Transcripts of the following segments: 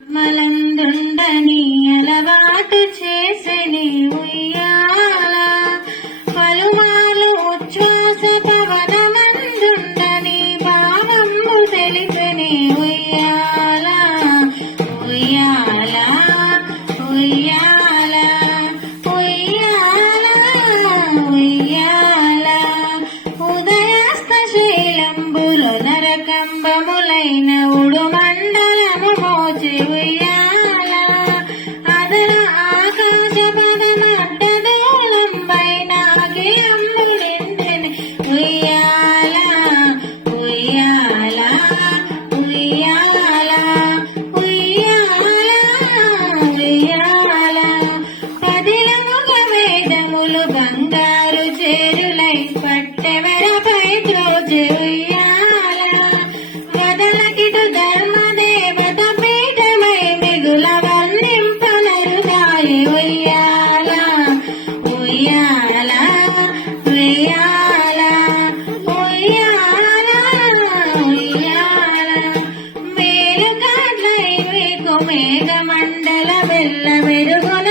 మలందుండని అలవాటు చేసని ఉయ్యాల పలుమాలు ఉచ్ఛ్వాస పవనమందుండని భావంబు తెలిపని ఉయ్యాల ఉయ్యాల ఉయ్యాల ఉయ్యాల. ఉయ్యాల ఉదయాస్త శైలంబులు నరకంబములైన மேகமண்டல வெல்ல மெருகுல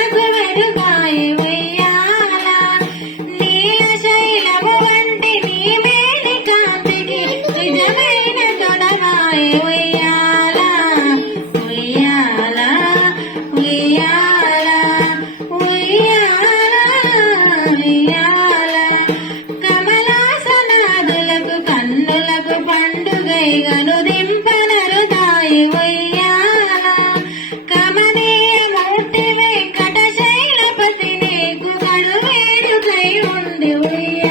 the way.